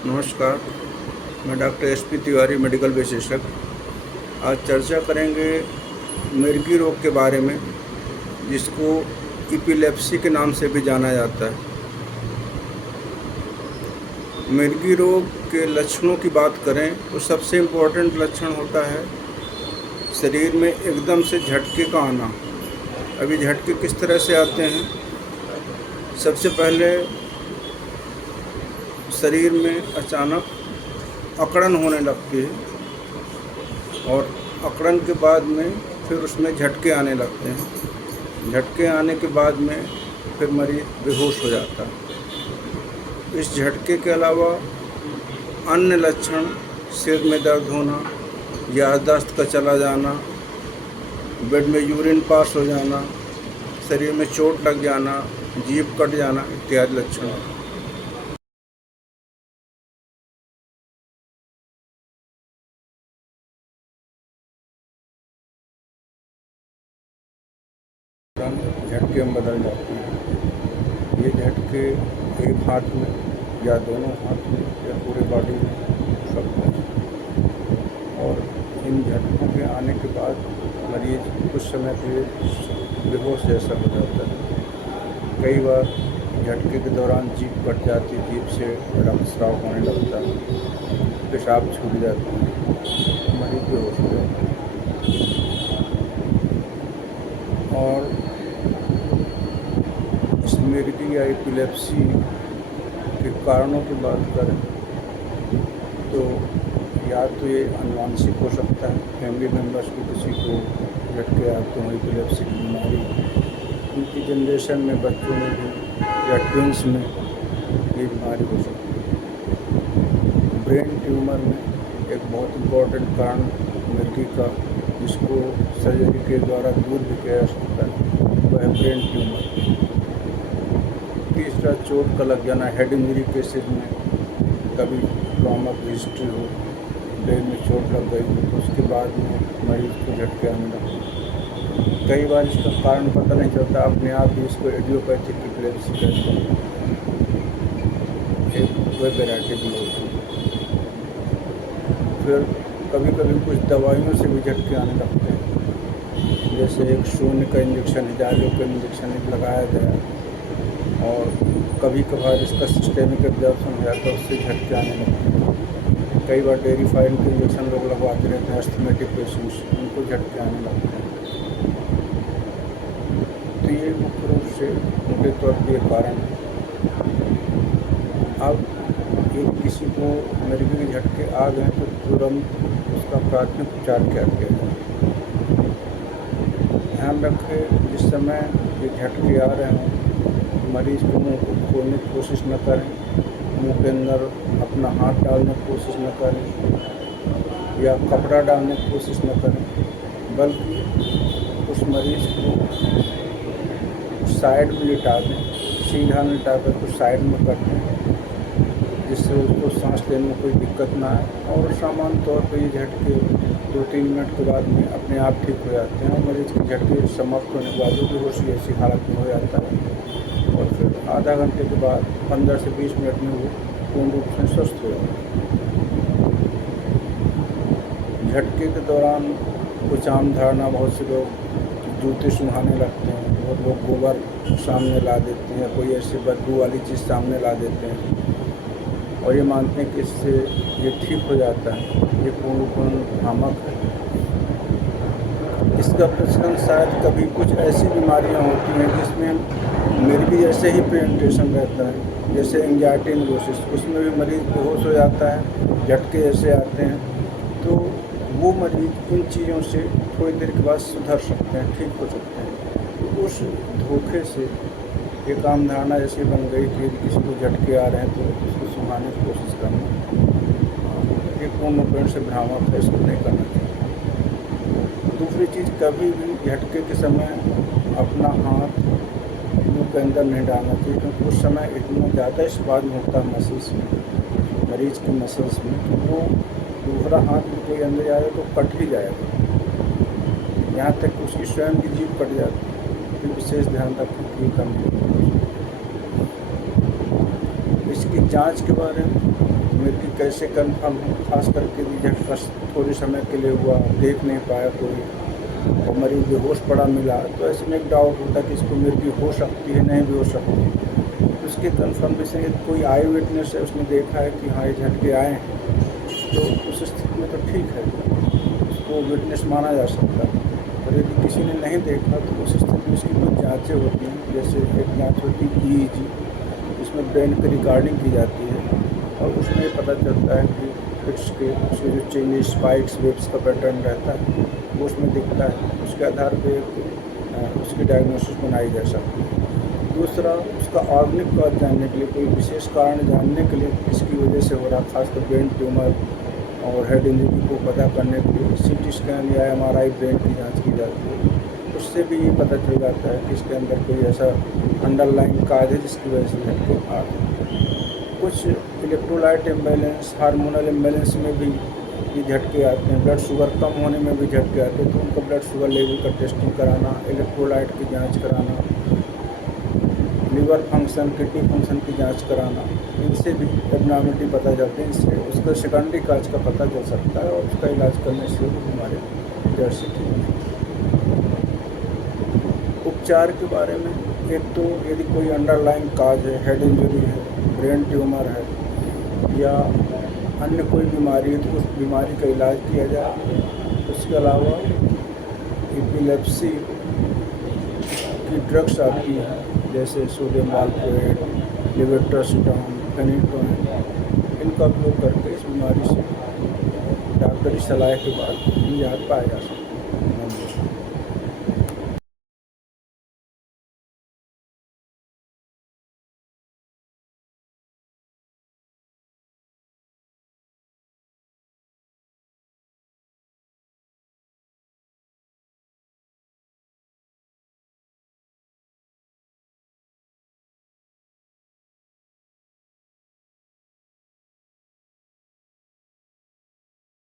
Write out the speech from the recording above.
नमस्कार, मैं doctor SP. Tiwari, medical विशेषज्ञ। आज चर्चा करेंगे मिर्गी रोग के बारे में, जिसको एपिलेप्सी के नाम से भी जाना जाता है। मिर्गी रोग के लक्षणों की बात करें तो सबसे इम्पोर्टेंट लक्षण होता है शरीर में एकदम से झटके का आना। अभी झटके किस तरह से आते हैं? सबसे पहले शरीर में अचानक अकड़न होने लगती है और अकड़न के बाद में फिर उसमें झटके आने लगते हैं। झटके आने के बाद में फिर मरीज बेहोश हो जाता है। इस झटके के अलावा अन्य लक्षण सिर में दर्द होना, याददाश्त का चला जाना, बेड में यूरिन पास हो जाना, शरीर में चोट लग जाना, जीभ कट जाना इत्यादि लक्षण। झटके में बदल जाते हैं। ये झटके एक हाथ में या दोनों हाथ में या पूरे बॉडी में हो सकते हैं और इन झटकों के आने के बाद मरीज कुछ समय के लिए बेहोश जैसा हो जाता है। कई बार झटके के दौरान जीभ कट जाती है, जीभ से रक्तस्राव होने लगता है, पेशाब छूट जाता है, मरीज बेहोश हो जाता है। और इस मिर्गी या एपिलेप्सी के कारणों की बात करें तो या तो ये आनुवंशिक हो सकता है, फैमिली मेम्बर्स को किसी को झटके आते हैं एपिलेप्सी की बीमारी, उनकी जनरेशन में बच्चों में भी या ट्विंस में ये बीमारी हो सकती है। ब्रेन ट्यूमर में एक बहुत इम्पोर्टेंट कारण मिर्गी का, जिसको सर्जरी के द्वारा दूर भी किया जा सकता है, वह है ब्रेन ट्यूमर। तीसरा, चोट का लग जाना। हेड इंजरी केसेज में कभी ट्रॉमा की हिस्ट्री हो, ब्रेन में चोट लग गई तो उसके बाद में मरीज को झटके आने लगते हैं। कई बार इसका कारण पता नहीं चलता, अपने आप ही इसको इडियोपैथिक एपिलेप्सी कहते हैं। एक वह वैरायटी भी होती है। फिर कभी कभी कुछ दवाइयों से भी झटके आने लगते हैं, जैसे एक शून्य का इंजेक्शन, हिजालो का इंजेक्शन लगाया गया और कभी कभार इसका सिस्टेमिक एब्जॉर्प्शन हो जाता है, उससे झटके आने लगते हैं। कई बार डेरिफाइन के इंजेक्शन लोग लगवाते रहते हैं, अस्थमेटिक पेशेंट्स, उनको झटके आने लगते हैं। तो ये मुख्य रूप से मोटे तौर पर ये कारण है। अब एक किसी को मिर्गी के झटके आ गए तो तुरंत उसका प्राथमिक उपचार क्या किया जाए? ध्यान रखें, जिस समय ये झटके आ रहे हैं मरीज को मुँह को खोलने की कोशिश न करें, मुंह के अंदर अपना हाथ डालने की कोशिश न करें या कपड़ा डालने की कोशिश न करें, बल्कि उस मरीज को साइड में लिटा दें, सीधा न लिटा कर कुछ साइड में कर दें, जिससे उसको सांस लेने में कोई दिक्कत ना आए। और सामान्य तौर पर ये झटके 2-3 मिनट के बाद में अपने आप ठीक हो जाते हैं और मरीज के झटके समाप्त होने के बाद बेहोश ऐसी हालत में हो जाता है और फिर आधा घंटे के बाद 15 से 20 मिनट में वो पूर्ण रूप से स्वस्थ हो जाता है। झटके के दौरान कुछ आम धारणा, बहुत से लोग जूते सुंघाने लगते हैं, बहुत लोग गोबर सामने ला देते हैं, कोई ऐसी बदबू वाली चीज़ सामने ला देते हैं और ये मानते हैं कि इससे ये ठीक हो जाता है। ये पूर्ण भ्रामक है। इसका प्रचलन शायद कभी कुछ ऐसी बीमारियां होती हैं जिसमें मिर्गी जैसे ही प्रेजेंटेशन रहता है, जैसे एंजाइटी न्यूरोसिस, उसमें भी मरीज बेहोश हो जाता है, झटके ऐसे आते हैं, तो वो मरीज इन चीज़ों से थोड़ी देर के बाद सुधर सकते हैं, ठीक हो सकते हैं। तो उस धोखे से एक आम धारणा ऐसी बन गई कि यदि किसी को झटके आ रहे हैं तो उसको सुंघाने की कोशिश करना, ये पूर्ण रूप से भ्रामक है, इसको नहीं करना चाहिए। दूसरी चीज़, कभी भी झटके के समय अपना हाथ मुँह के अंदर नहीं डालना चाहिए, क्योंकि उस समय इतना ज़्यादा स्पाज़्म होता है मसल्स में, मरीज के मसल्स में, कि वो दूसरा हाथ भी कोई अंदर जाएगा तो कट ही जाएगा, यहाँ तक कि उसकी स्वयं की जीभ कट जाती है। तो विशेष ध्यान रखें कि करना। इसकी जांच के बारे में मिर्गी कैसे कन्फर्म हो, खास करके रिजल्ट का थोड़े समय के लिए हुआ, देख नहीं पाया कोई और मरीज बेहोश पड़ा मिला, तो ऐसे में एक डाउट होता है कि इसको मिर्गी हो सकती है, नहीं भी हो सकती है। उसके कन्फर्मेशन कोई आई विटनेस है, उसने देखा है कि हाँ ये झटके आए हैं, तो उस स्थिति में तो ठीक है, उसको विटनेस माना जा सकता है। और यदि किसी ने नहीं देखा तो उस स्थिति में उसकी कुछ जाँचें होती हैं, जैसे एक जाँच होती है EEG, इसमें ब्रेन की रिकॉर्डिंग की जाती है और उसमें पता चलता है कि उसके जो चेंजेस, स्पाइक्स, वेव्स का पैटर्न रहता है वो उसमें दिखता है। उसके आधार पे उसकी डायग्नोसिस बनाई जा सकती है। दूसरा, उसका ऑर्गेनिक कॉज जानने के लिए, कोई विशेष कारण जानने के लिए किसकी वजह से हो रहा, खासकर ब्रेन ट्यूमर और हेड इंजरी को पता करने के लिए CT स्कैन या MRI ब्रेन की जांच की जाती है। उससे भी ये पता चल जाता है कि इसके अंदर कोई ऐसा अंडरलाइंग काज है जिसकी वजह से झटके आ रहे हैं। कुछ इलेक्ट्रोलाइट इम्बैलेंस, हार्मोनल इम्बैलेंस में भी ये झटके आते हैं। ब्लड शुगर कम होने में भी झटके आते हैं, तो उनको ब्लड शुगर लेवल का टेस्टिंग कराना, इलेक्ट्रोलाइट की जांच कराना, लिवर फंक्शन, किडनी फंक्शन की जांच कराना, इनसे भी एबनॉर्मलिटी पता चलती है। इससे उसका सेकेंडरी काज का पता चल सकता है और उसका इलाज करने से वो बीमारी जड़ से ठीक है। उपचार के बारे में, एक तो यदि कोई अंडरलाइंग काज है, हेड इंजरी है, ब्रेन ट्यूमर है या अन्य कोई बीमारी है, तो उस बीमारी का इलाज किया जाए। उसके अलावा एपिलेप्सी की ड्रग्स आती हैं, जैसे सोडियम वॉल्प्रोएट, लेवेट्रासिटाम, फेनिटोइन, इनका उपयोग करके इस बीमारी से डॉक्टरी सलाह के बाद निजात पाया जा सकता है।